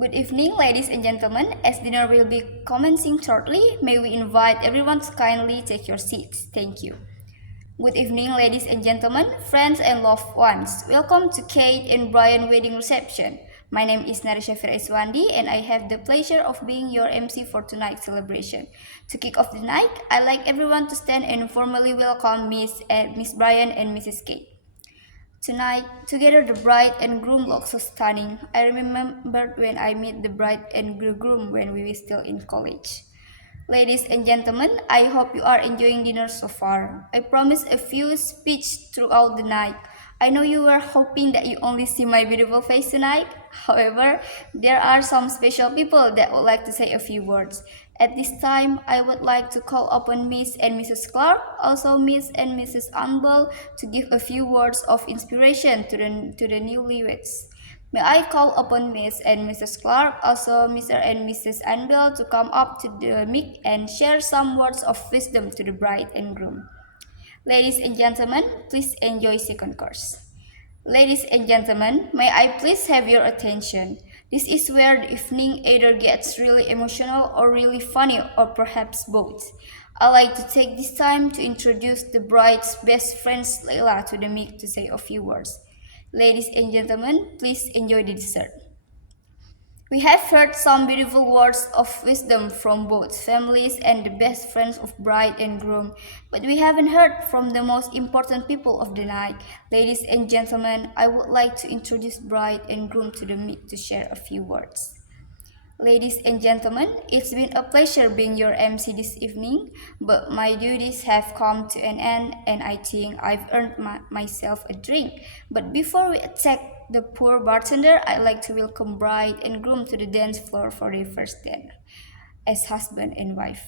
Good evening, ladies and gentlemen. As dinner will be commencing shortly, may we invite everyone to kindly take your seats. Thank you. Good evening, ladies and gentlemen, friends and loved ones. Welcome to Kate and Brian wedding reception. My name is Syafira Iswandy, and I have the pleasure of being your MC for tonight's celebration. To kick off the night, I'd like everyone to stand and formally welcome Miss Brian and Mrs. Kate. Tonight, together the bride and groom look so stunning. I remembered when I met the bride and groom when we were still in college. Ladies and gentlemen, I hope you are enjoying dinner so far. I promised a few speech throughout the night. I know you were hoping that you only see my beautiful face tonight. However, there are some special people that would like to say a few words. At this time, I would like to call upon Miss and Mrs. Clark, also Miss and Mrs. Anbel, to give a few words of inspiration to the newlyweds. May I call upon Miss and Mrs. Clark, also Mr. and Mrs. Anbel, to come up to the mic and share some words of wisdom to the bride and groom. Ladies and gentlemen, please enjoy second course. Ladies and gentlemen, may I please have your attention? This is where the evening either gets really emotional or really funny or perhaps both. I'd like to take this time to introduce the bride's best friend Leila to the mic to say a few words. Ladies and gentlemen, please enjoy the dessert. We have heard some beautiful words of wisdom from both families and the best friends of bride and groom, but we haven't heard from the most important people of the night. Ladies and gentlemen, I would like to introduce bride and groom to the mic to share a few words. Ladies and gentlemen, it's been a pleasure being your MC this evening, but my duties have come to an end and I think I've earned myself a drink. But before we attack the poor bartender, I'd like to welcome bride and groom to the dance floor for their first dance as husband and wife.